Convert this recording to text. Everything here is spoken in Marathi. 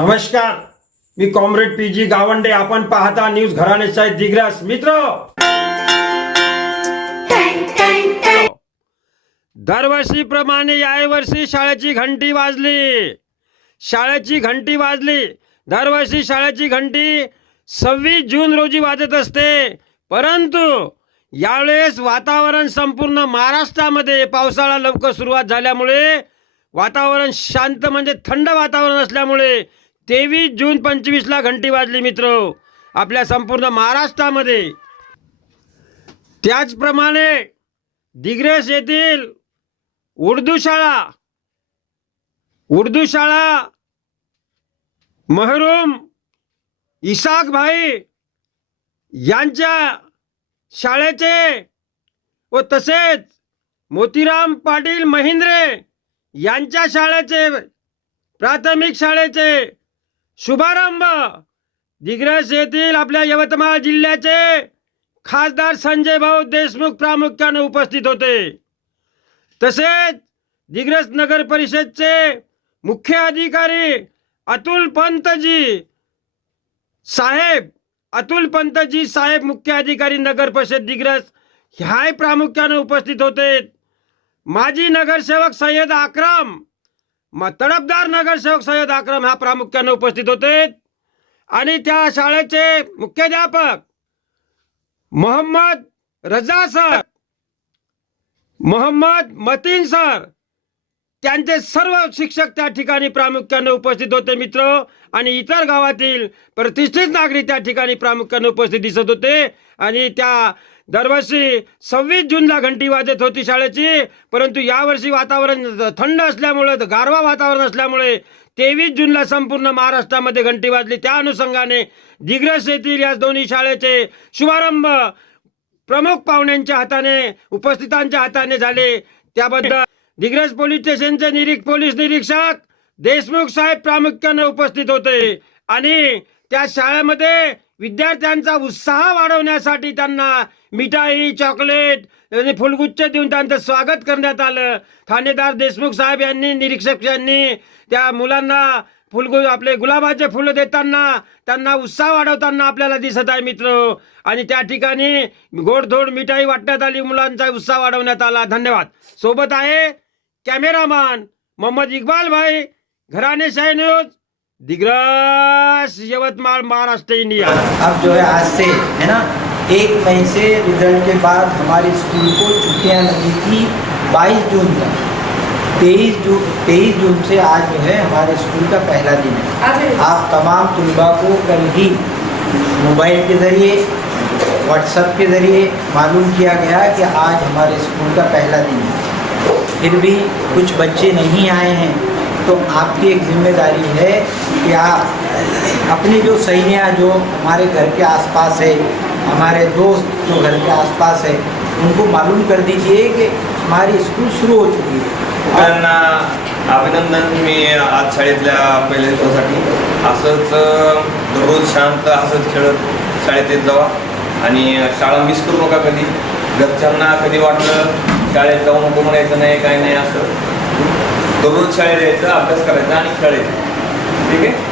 नमस्कार. मी कॉम्रेड पी जी गावंडे. आपण पाहता न्यूज घराणे साहेब दिग्रास. मित्र! दरवर्षीप्रमाणे यावर्षी शाळेची घंटी वाजली. शाळेची घंटी वाजली. दरवर्षी शाळेची घंटी सव्वीस जून रोजी वाजत असते. परंतु यावेळेस वातावरण संपूर्ण महाराष्ट्रामध्ये पावसाळा लवकर सुरुवात झाल्यामुळे वातावरण शांत म्हणजे थंड वातावरण असल्यामुळे तेवीस जून पंचवीसला घंटी वाजली मित्र. आपल्या संपूर्ण महाराष्ट्रामध्ये. त्याचप्रमाणे दिग्रेस येथील उर्दू शाळा उर्दू शाळा महरूम इसाक भाई यांच्या शाळेचे व तसेच मोतीराम पाटील महिंद्रे यांच्या शाळेचे प्राथमिक शाळेचे शुभारंभ. दिग्रस येथील आपल्या यवतमाळ जिल्ह्याचे खासदार संजय भाऊ देशमुख प्रामुख्याने उपस्थित होते. तसेच दिग्रस नगर परिषदचे मुख्य अधिकारी अतुल पंतजी साहेब अतुल पंतजी साहेब मुख्य अधिकारी नगर परिषद दिग्रस ह्याही प्रामुख्याने उपस्थित होते. माजी नगरसेवक सय्यद अक्रम मग तडफदार नगरसेवक सय्यद अक्रम हा प्रामुख्याने उपस्थित होते. आणि त्या शाळेचे मुख्याध्यापक मोहम्मद रजा सर मोहम्मद मतीन सर त्यांचे सर्व शिक्षक त्या ठिकाणी प्रामुख्याने उपस्थित होते मित्र. आणि इतर गावातील प्रतिष्ठित नागरिक त्या ठिकाणी प्रामुख्याने उपस्थित दिसत होते. आणि त्या दरवर्षी सव्वीस जूनला घंटी वाजत होती शाळेची परंतु यावर्षी वातावरण थंड असल्यामुळे गारवा वातावरण असल्यामुळे तेवीस जूनला संपूर्ण महाराष्ट्रामध्ये घंटी वाजली. त्या अनुषंगाने दिग्रस येथील या दोन्ही शाळेचे शुभारंभ प्रमुख पाहुण्यांच्या हाताने उपस्थितांच्या हाताने झाले. त्याबद्दल दिग्रस पोलीस स्टेशनचे निरीक्ष पोलीस निरीक्षक देशमुख साहेब प्रामुख्याने उपस्थित होते. आणि त्या शाळेमध्ये विद्यार्थ्यांचा उत्साह वाढवण्यासाठी त्यांना मिठाई चॉकलेट आणि फुलगुच्छ देऊन त्यांचं स्वागत करण्यात आलं. ठाणेदार देशमुख साहेब यांनी निरीक्षक यांनी त्या मुलांना फुलगु आपले गुलाबाचे फुलं देताना त्यांना उत्साह वाढवताना आपल्याला दिसत आहे मित्र. आणि त्या ठिकाणी गोडधोड मिठाई वाटण्यात आली मुलांचा उत्साह वाढवण्यात आला. धन्यवाद. सोबत आहे कॅमेरामॅन मोहम्मद इक्बाल भाई घराणे शाही न्यूज. दिग्रस यवतमाळ महाराष्ट्र इंडिया अब जो है आज से है ना एक मई से रिज़ल्ट के बाद हमारे स्कूल को छुट्टियाँ लगी थी 22 जून तक 23 जून 23 जून से आज जो है हमारे स्कूल का पहला दिन है। आप तमाम तलबा को कल ही मोबाइल के ज़रिए व्हाट्सएप के ज़रिए मालूम किया गया कि आज हमारे स्कूल का पहला दिन है। फिर भी कुछ बच्चे नहीं आए हैं। तो आपकी एक जिम्मेदारी है कि आप अपनी जो सहेलियाँ जो हमारे घर के आसपास है हमारे दोस्त जो घर के आसपास है उनको मालूम कर दीजिए कि हमारी स्कूल शुरू हो चुकी है। अभिनंदन मी आज शाळेतल्या पहिल्या दिवसासाठी असंच दररोज शांत असंच खेळत शाळेत येत जावा. आणि शाळा मिस करू नका कधी. घरच्यांना कधी वाटलं शाळेत जाऊ नको म्हणायचं नाही काय नाही असं. दररोज शाळेत यायचं अभ्यास करायचा आणि खेळायचं. ठीक आहे?